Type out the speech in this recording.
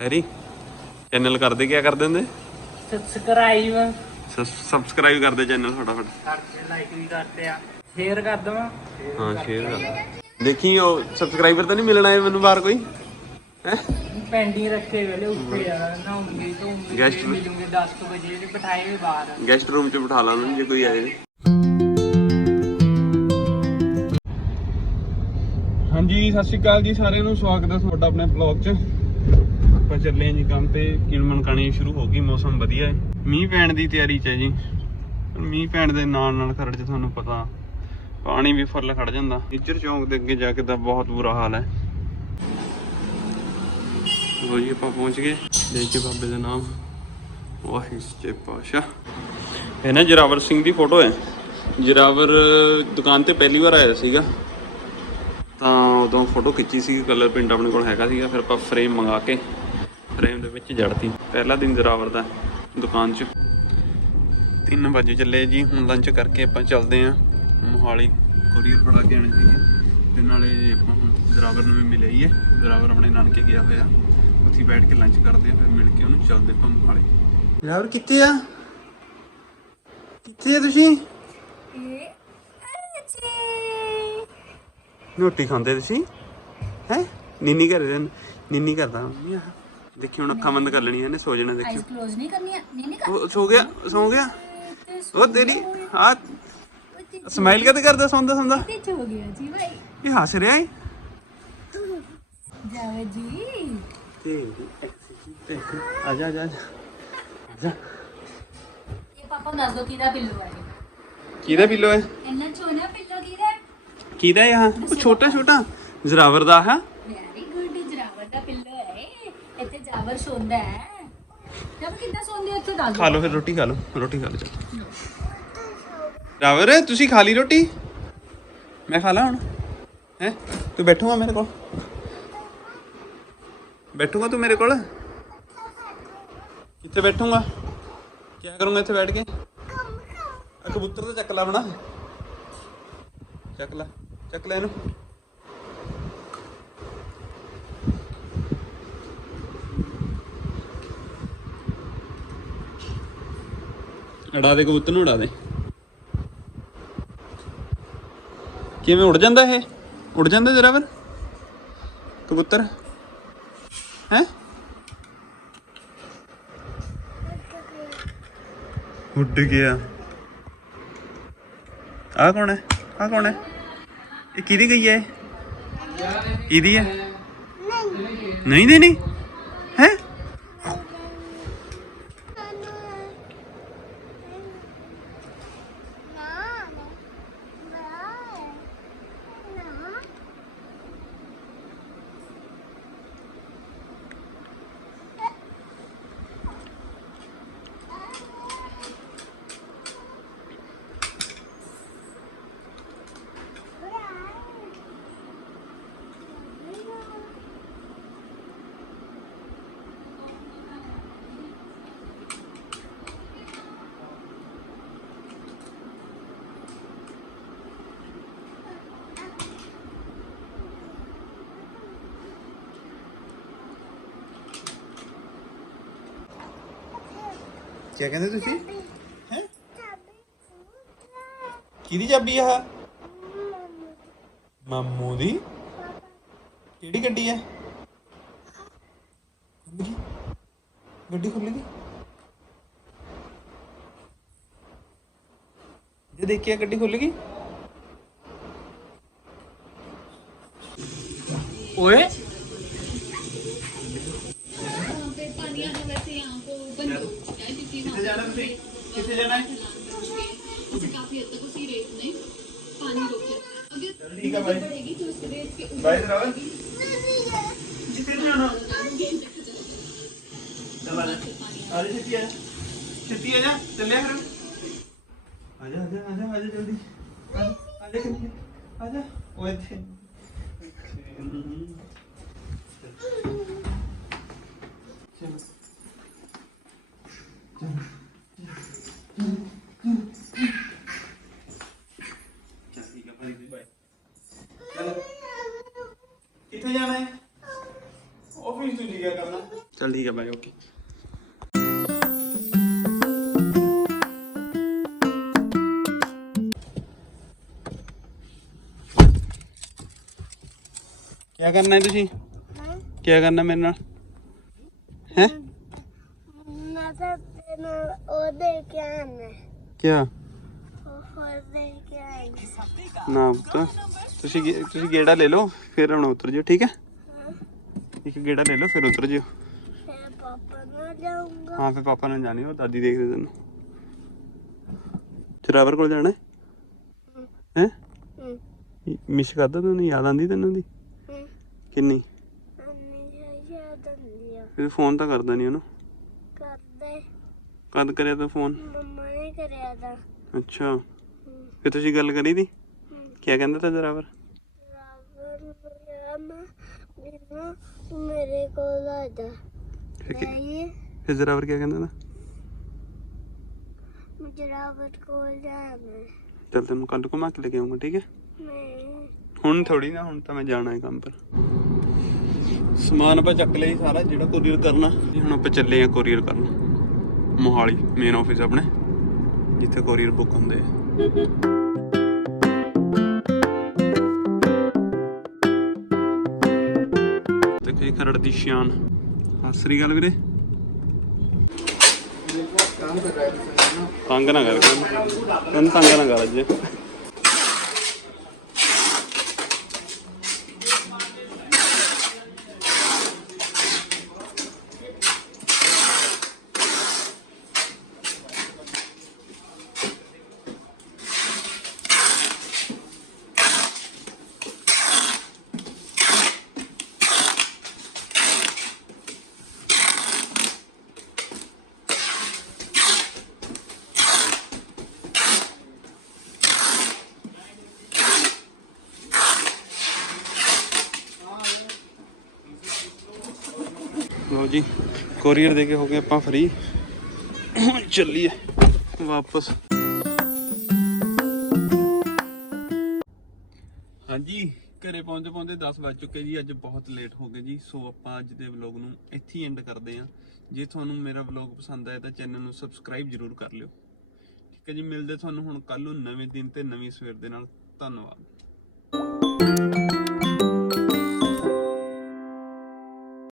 Harry channel ਕਰਦੇ ਕੀ ਕਰਦੇ ਹੁੰਦੇ? ਸਬਸਕ੍ਰਾਈਬ ਸਬਸਕ੍ਰਾਈਬ ਕਰਦੇ ਚੈਨਲ ਫਟਾਫਟ। ਕਰਦੇ ਲਾਈਕ ਵੀ ਕਰਦੇ ਆ। ਸ਼ੇਅਰ ਕਰ ਦਵਾਂ? ਹਾਂ ਸ਼ੇਅਰ ਕਰ ਦੇਖੀ ਉਹ ਸਬਸਕ੍ਰਾਈਬਰ ਤਾਂ ਨਹੀਂ ਮਿਲਣਾ ਇਹ ਮੈਨੂੰ ਬਾਹਰ ਕੋਈ? ਹੈ? ਪੈਂਡਿੰਗ ਰੱਖੇ ਵੇਲੇ ਉੱਤੇ ਜਾਣਾ ਨਾ ਹੁੰਦੀ ਤੋਂ Guest- ਮਿਲੂਗੇ 10 ਕੁ ਵਜੇ ਤੇ ਬਿਠਾਏ ਹੋਏ ਬਾਹਰ। ਗੈਸਟ ਰੂਮ 'ਚ ਬਿਠਾ ਲਾ ਉਹਨਾਂ ਜੇ ਕੋਈ ਆਏ। ਹਾਂਜੀ ਸਤਿ ਸ਼੍ਰੀ ਅਕਾਲ ਜੀ ਸਾਰਿਆਂ ਨੂੰ ਸਵਾਗਤ ਹੈ ਤੁਹਾਡਾ ਆਪਣੇ ਬਲੌਗ 'ਚ। ਆਪਾਂ ਚੱਲੇ ਹਾਂ ਜੀ ਕੰਮ ਤੇ। ਕਿਣਮਣ ਕਾਣੀ ਸ਼ੁਰੂ ਹੋ ਗਈ, ਮੌਸਮ ਵਧੀਆ ਹੈ। ਮੀਂਹ ਪੈਣ ਦੀ ਤਿਆਰੀ 'ਚ ਹੈ ਜੀ। ਮੀਂਹ ਪੈਣ ਦੇ ਨਾਲ ਨਾਲ ਖਰੜ 'ਚ ਤੁਹਾਨੂੰ ਪਤਾ, ਪਾਣੀ ਵੀ ਫੁੱਲ ਖੜ ਜਾਂਦਾ। ਇੱਜਰ ਚੌਂਕ ਦੇ ਅੱਗੇ ਜਾ ਕੇ ਤਾਂ ਬਹੁਤ ਬੁਰਾ ਹਾਲ ਹੈ। ਲੋ ਜੀ, ਆਪਾਂ ਪਹੁੰਚ ਗਏ। ਲੈ ਕੇ ਬਾਬੇ ਦਾ ਨਾਮ। ਵਾਹਿਗੁਰੂ ਸੱਚੇ ਪਾਤਸ਼ਾਹ। ਇਹ ਨਾ ਜਰਾਵਰ ਸਿੰਘ ਦੀ ਫੋਟੋ ਹੈ। ਜਰਾਵਰ ਦੁਕਾਨ ਤੇ ਪਹਿਲੀ ਵਾਰ ਆਇਆ ਸੀਗਾ। ਤਾਂ ਉਦੋਂ ਫੋਟੋ ਖਿੱਚੀ ਸੀ ਕਲਰ ਪਿੰਡ ਆਪਣੇ ਕੋਲ ਹੈਗਾ ਸੀਗਾ। ਫਿਰ ਆਪਾਂ ਫਰੇਮ ਮੰਗਾ ਕੇ ਫਰੇਮ ਦੇ ਵਿੱਚ ਜੜਤੀ। ਪਹਿਲਾ ਦਿਨ ਜਰਾਵਰ ਦਾ ਦੁਕਾਨ 'ਚ। 3 ਵਜੇ ਚੱਲੇ ਜੀ, ਹੁਣ ਲੰਚ ਕਰਕੇ ਆਪਾਂ ਚੱਲਦੇ ਆਂ ਮੋਹਾਲੀ ਕੋਰੀਅਰ ਫੜਾ ਕੇ ਆਣੇ ਸੀਗੇ। ਤੇ ਨਾਲੇ ਆਪਾਂ ਹੁਣ ਜਰਾਵਰ ਨੂੰ ਵੀ ਮਿਲੇ ਹੀ ਹੈ ਜਰਾਵਰ ਆਪਣੇ ਨਾਨਕੇ ਗਿਆ ਹੋਇਆ। ਉੱਥੇ ਬੈਠ ਕੇ ਲੰਚ ਕਰਦੇ ਆ, ਫਿਰ ਮਿਲ ਕੇ ਉਹਨੂੰ ਚੱਲਦੇ ਆਪਾਂ ਮੋਹਾਲੀ। ਜਰਾਵਰ, ਕਿੱਥੇ ਆ? ਕਿੱਥੇ ਆ ਤੁਸੀਂ? ਰੋਟੀ ਖਾਂਦੇ ਤੁਸੀਂ? ਹੈ? ਨੀਨੀ ਘਰ ਰਹਿਣ ਕਰਦਾ ਮੰਮੀ ਆਹ ਦੇਖੀ ਹੁਣ ਅੱਖਾਂ ਬੰਦ ਕਰ ਲੈਣੀਆਂ ਨੇ ਸੋ ਜਾਣਾ ਦੇਖਿਓ ਆਈਜ਼ ਕਲੋਜ਼ ਨਹੀਂ ਕਰਨੀਆਂ? ਨਹੀਂ ਨਹੀਂ ਕਰ ਉਹ ਸੋ ਗਿਆ ਸੌ ਗਿਆ? ਉਹ ਤੇਰੀ ਆ ਸਮਾਈਲ ਕਦੇ ਕਰਦਾ ਸੌਂਦਾ ਸੌਂਦਾ? ਤੇ ਹੋ ਗਿਆ ਜੀ ਭਾਈ। ਇਹ ਹੱਸ ਰਿਹਾ ਹੈ ਜਾਵੇ ਜੀ। ਤੇ ਆ ਜਾ ਜਾ ਜਾ। ਇਹ ਪਾਪਾ ਦੱਸ ਦੋ ਕਿਹਦਾ ਪਿੱਲੂ ਹੈ ਕਿਹਦਾ ਪਿੱਲੋ ਹੈ ਇੰਨਾ ਛੋਟਾ ਪਿੱਲੂ ਕਿਹਦਾ? ਹੈ ਕਿਹਦਾ ਹੈ ਹਾਂ ਉਹ ਛੋਟਾ ਛੋਟਾ। ਜ਼ਰਾਵਰ ਦਾ ਹੈ ਵੈਰੀ ਗੁੱਡ ਜਰਾਵਰ ਦਾ ਪਿੱਲੂ ਹੈ ਇੱਥੇ ਜਾਵਰ ਸੌਂਦਾ ਹੈ ਜਦ ਕਿੱਦਾਂ ਸੌਂਦੇ ਹੋ ਇੱਥੇ ਦੱਸ ਖਾ ਦਿਓ ਲਓ ਫਿਰ ਰੋਟੀ ਖਾ ਲਓ ਰੋਟੀ ਖਾ ਲਓ ਚੱਲ ਜ਼ਰਾਵਰ ਤੁਸੀਂ ਖਾ ਲਈ ਰੋਟੀ ਮੈਂ ਖਾ ਲਾ ਹੁਣ ਹੈ ਤੂੰ ਬੈਠੂਗਾ ਮੇਰੇ ਕੋਲ ਬੈਠੂਗਾ ਤੂੰ ਮੇਰੇ ਕੋਲ ਕਿੱਥੇ ਬੈਠੂਗਾ ਕੀ ਕਰੂੰਗਾ ਇੱਥੇ ਬੈਠ ਕੇ ਆ ਕਬੂਤਰ ਤੇ ਚੱਕ ਲਾ ਬਣਾ ਚੱਕ ਲੈ ਚੱਕ ਲੈ ਇਹਨੂੰ ਉਡਾ ਦੇ ਕਬੂਤਰ ਨੂੰ ਉਡਾ ਦੇ। ਕਿਵੇਂ ਉੜ ਜਾਂਦਾ ਇਹ? ਉੜ ਜਾਂਦਾ ਜਰਾ ਫਿਰ? ਕਬੂਤਰ? ਹੈ? ਉੱਡ ਗਿਆ। ਆ ਕੌਣ ਹੈ? ਆ ਕੌਣ ਹੈ? ਇਹ ਕਿਹਦੀ ਗਈ ਹੈ ਇਹ? ਕਿਹਦੀ ਹੈ? ਨਹੀਂ। ਦੇਣੀ? ਹੈ ਕੀ ਕਹਿੰਦੇ ਤੁਸੀਂ? ਹੈ? ਕਿਹਦੀ ਚਾਬੀ ਆ? ਮਾਮੂ ਦੀ। ਕਿਹੜੀ ਗੱਡੀ ਹੈ ਗੱਡੀ ਖੁੱਲ ਗਈ। ਜੇ ਦੇਖਿਆ ਗੱਡੀ ਖੁੱਲ ਗਈ। ਓਏ। ਜਾਣਾ ਤੁਸੀਂ? ਕਿੱਥੇ ਜਾਣਾ ਹੈ? ਠੀਕ ਹੈ ਬਾਈ। ਬਾਈ ਜਰਾ ਜਿੱਥੇ ਨੂੰ ਜਾਣਾ ਚਲਾ ਜਾ। ਆ ਜਾ ਛੇਤੀ ਆ ਜਾ। ਛੇਤੀ ਆ ਜਾ। ਚੱਲਿਆ ਫਿਰ। ਆ ਜਾ ਆ ਜਾ ਆ ਜਾ ਆ ਜਾ ਜਲਦੀ। ਆ ਜਾ ਆ ਜਾ ਕਿੱਥੇ ਆ ਜਾ। ਉਹ ਇੱਥੇ ਚਲੋ ਚੱਲ ਠੀਕ ਹੈ ਭਾਈ ਬਾਏ ਚਲੋ ਕਿੱਥੇ ਜਾਣਾ ਹੈ ਆਫਿਸ ਤੋਂ ਲਿਆ ਕਰਨਾ ਚੱਲ ਠੀਕ ਹੈ ਬਾਈ ਓਕੇ ਕੀ ਕਰਨਾ ਹੈ ਤੁਸੀਂ? ਕੀ ਕਰਨਾ ਮੇਰੇ ਨਾਲ? ਹੈ? ਮੈਂ ਤਾਂ ਤੈਨੂੰ ਉਹ ਦੇ ਕੇ ਆਣਾ ਕੀ ਉਹ ਦੇ ਕੇ ਆਣਾ ਨਾ ਪੁੱਤ ਤੁਸੀਂ ਤੁਸੀਂ ਗੇੜਾ ਲੈ ਲਓ ਫਿਰ ਹੁਣ ਉਤਰ ਜਿਓ ਠੀਕ ਹੈ। ਇੱਕ ਗੇੜਾ ਲੈ ਲਓ ਫਿਰ ਉਤਰ ਜਿਓ। ਜਾਊਂਗਾ। ਹਾਂ ਫਿਰ ਪਾਪਾ ਨਾਲ ਜਾਣੀ ਉਹ ਦਾਦੀ ਦੇਖਦੇ ਤੈਨੂੰ। ਚਰਾਵਰ ਕੋਲ ਜਾਣਾ? ਹੈ? ਹੂੰ। ਮਿਸ ਕਰਦਾ ਤੈਨੂੰ ਯਾਦ ਆਂਦੀ ਤੈਨੂੰ ਦੀ ਕਿੰਨੀ ਯਾਦ ਆ। ਫਿਰ ਫੋਨ ਤਾਂ ਕਰਦਾ ਨਹੀਂ ਉਹਨੂੰ। ਕਰਦੇ। ਕਦ ਕਰਿਆ ਤੂੰ ਫੋਨ ਮੰਮਾ ਨੇ ਕਰਿਆ ਦਾ ਅੱਛਾ। ਫਿਰ ਤੁਸੀਂ ਗੱਲ ਕਰੀ ਦੀ? ਕੀ ਕਹਿੰਦਾ ਤਾ ਜਰਾਵਰ ਬਿਨਾ ਮੇਰੇ ਕੋਲ ਆ ਜਾ। ਫਿਰ ਕੀ- ਗਈ ਫਿਰ ਜਰਾਵਰ ਕੀ ਕਹਿੰਦਾ ਤਾ ਮੁਝੇ ਰਾਵਣ ਕੋਲ ਜਾਣਾ। ਚੱਲ ਤੈਨੂੰ ਕੱਲ ਘੁਮਾ ਕੇ ਲੈ ਕੇ ਆਉਂਗਾ ਠੀਕ ਹੈ? ਹੁਣ ਥੋੜੀ ਨਾ ਹੁਣ ਤਾਂ ਮੈਂ ਜਾਣਾ ਹੈ ਕੰਮ ਪਰ। ਸਮਾਨ ਆਪਾਂ ਚੱਕ ਜੀ ਸਾਰਾ ਜਿਹੜਾ ਕੋਰੀਅਰ ਕਰਨਾ। ਜੀ ਹੁਣ ਆਪਾਂ ਚੱਲੇ ਆ ਕੋਰੀਅਰ ਕਰਨ। ਮੋਹਾਲੀ ਮੇਨ ਆਫਿਸ ਆਪਣੇ ਜਿੱਥੇ ਕੋਰੀਅਰ ਬੁੱਕ ਹੁੰਦੇ ਆ। ਦੇਖੋ ਜੀ ਖਰੜ ਦੀ ਸ਼ਾਨ। ਸਤਿ ਸ੍ਰੀ ਅਕਾਲ ਵੀਰੇ। ਤੰਗ ਨਾ ਕਰ ਤੈਨੂੰ ਤੰਗ ਨਾ ਕਰ ਅੱਜ। ਲਓ ਜੀ ਕੋਰੀਅਰ ਦੇ ਕੇ ਹੋ ਗਏ ਆਪਾਂ ਫ੍ਰੀ ਹੁਣ ਚੱਲੀਏ ਵਾਪਸ। ਹਾਂਜੀ, ਘਰੇ ਪਹੁੰਚਦੇ ਪਹੁੰਚਦੇ 10 ਵੱਜ ਚੁੱਕੇ ਜੀ, ਅੱਜ ਬਹੁਤ ਲੇਟ ਹੋ ਗਏ ਜੀ। ਸੋ ਆਪਾਂ ਅੱਜ ਦੇ ਵਲੌਗ ਨੂੰ ਇੱਥੇ ਹੀ ਐਂਡ ਕਰਦੇ ਹਾਂ। ਜੇ ਤੁਹਾਨੂੰ ਮੇਰਾ ਵਲੌਗ ਪਸੰਦ ਆਇਆ ਤਾਂ ਚੈਨਲ ਨੂੰ ਸਬਸਕ੍ਰਾਈਬ ਜਰੂਰ ਕਰ ਲਿਓ। ਠੀਕ ਹੈ ਜੀ, ਮਿਲਦੇ ਤੁਹਾਨੂੰ ਹੁਣ ਕੱਲ ਨੂੰ ਨਵੇਂ ਦਿਨ ਤੇ ਨਵੀਂ ਸਵੇਰ ਦੇ ਨਾਲ। ਧੰਨਵਾਦ।